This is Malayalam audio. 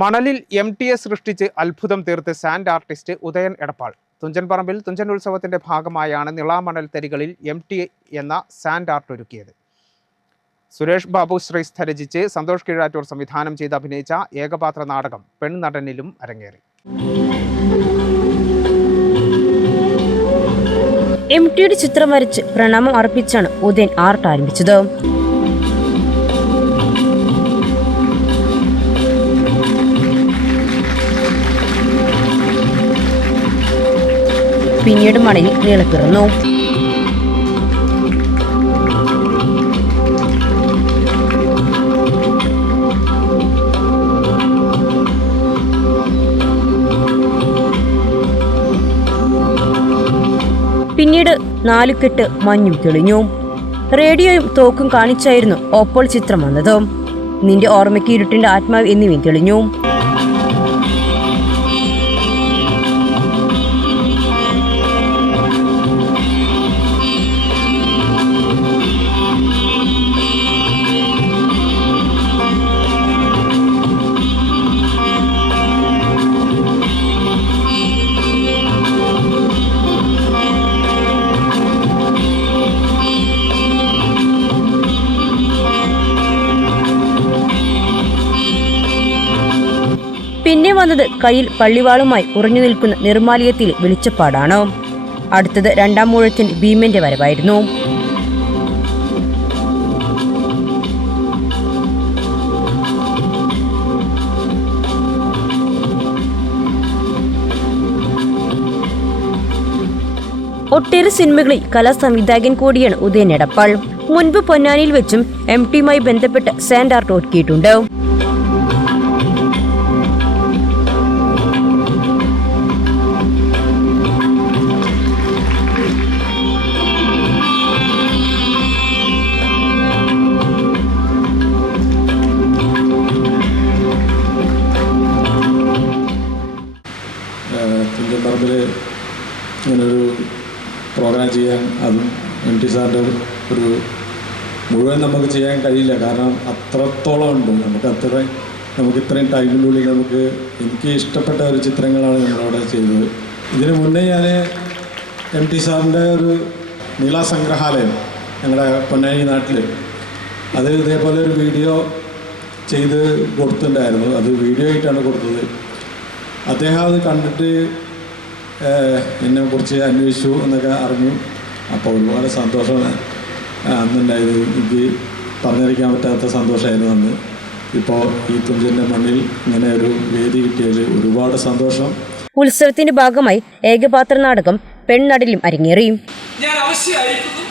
മണലിൽ MTA സൃഷ്ടിച്ച് അത്ഭുതം തീർത്ത് സാൻഡ് ആർട്ടിസ്റ്റ് ഉദയൻ എടപ്പാൾ. തുഞ്ചൻ പറമ്പിൽ തുഞ്ചൻ ഉത്സവത്തിന്റെ ഭാഗമായാണ് നിളാമണൽ തരികളിൽ MTA എന്ന സാൻഡ് ആർട്ട് ഒരുക്കിയത്. സുരേഷ് ബാബു ശ്രീസ്ഥ രചിച്ച് സന്തോഷ് കീഴാറ്റൂർ സംവിധാനം ചെയ്ത് അഭിനയിച്ച ഏകപാത്ര നാടകം പെൺനടനിലും അരങ്ങേറി. MTയുടെ ചിത്രം വരച്ച് പ്രണാമം അർപ്പിച്ചാണ് ഉദയൻ ആർട്ട് ആരംഭിച്ചത്. പിന്നീട് മണലിൽ നീളപ്പിറന്നു. പിന്നീട് 4 കെട്ട് മഞ്ഞും തെളിഞ്ഞു. റേഡിയോയും തോക്കും കാണിച്ചായിരുന്നു ഓപ്പോൾ ചിത്രം വന്നത്. നിന്റെ ഓർമ്മയ്ക്ക് ഇരുട്ടിന്റെ ആത്മാവ് എന്നിവയും തെളിഞ്ഞു. പിന്നെ വന്നത് കയ്യിൽ പള്ളിവാളുമായി ഉറഞ്ഞു നിൽക്കുന്ന നിർമാലിയത്തിലെ വെളിച്ചപ്പാടാണ്. അടുത്തത് 2ാം മൂഴത്തിന്റെ ഭീമന്റെ വരവായിരുന്നു. ഒട്ടേറെ സിനിമകളിൽ കലാസംവിധായകൻ കൂടിയാണ് ഉദയൻ എടപ്പാൾ. മുൻപ് പൊന്നാനിയിൽ വെച്ചും MTയുമായി ബന്ധപ്പെട്ട സാൻഡ് ആർട്ട് ഒരുക്കിയിട്ടുണ്ട്. തുഞ്ചൻ പറമ്പിൽ ഇങ്ങനൊരു പ്രോഗ്രാം ചെയ്യാൻ, അതും MT സാറിൻ്റെ ഒരു മുഴുവൻ നമുക്ക് ചെയ്യാൻ കഴിയില്ല. കാരണം അത്രത്തോളം ഉണ്ട്. നമുക്ക് ഇത്രയും ടൈമിൻ്റെ ഉള്ളിൽ എനിക്ക് ഇഷ്ടപ്പെട്ട ഒരു ചിത്രങ്ങളാണ് നമ്മളവിടെ ചെയ്തത്. ഇതിന് മുന്നേ ഞാൻ MT സാറിൻ്റെ ഒരു നീള സംഗ്രഹാലയം ഞങ്ങളുടെ പൊന്നാനി നാട്ടിൽ അത് ഇതേപോലെ ഒരു വീഡിയോ ചെയ്ത് കൊടുത്തിട്ടുണ്ടായിരുന്നു. അത് വീഡിയോ ആയിട്ടാണ് കൊടുത്തത്. അദ്ദേഹം അത് കണ്ടിട്ട് എന്നെക്കുറിച്ച് അന്വേഷിച്ചു എന്നൊക്കെ അറിഞ്ഞു. അപ്പോൾ ഒരുപാട് സന്തോഷമാണ് അന്നുണ്ടായത്. എനിക്ക് പറഞ്ഞറിയിക്കാൻ പറ്റാത്ത സന്തോഷമായിരുന്നു അന്ന്. ഇപ്പോൾ ഈ തുഞ്ചൻ്റെ മണ്ണിൽ ഇങ്ങനെ ഒരു വേദി കിട്ടിയതിൽ ഒരുപാട് സന്തോഷം. ഉത്സവത്തിന്റെ ഭാഗമായി ഏകപാത്ര നാടകം പെൺനടനിലും അരങ്ങേറി. ഞാൻ അവശ്യമായിരിക്കുന്നു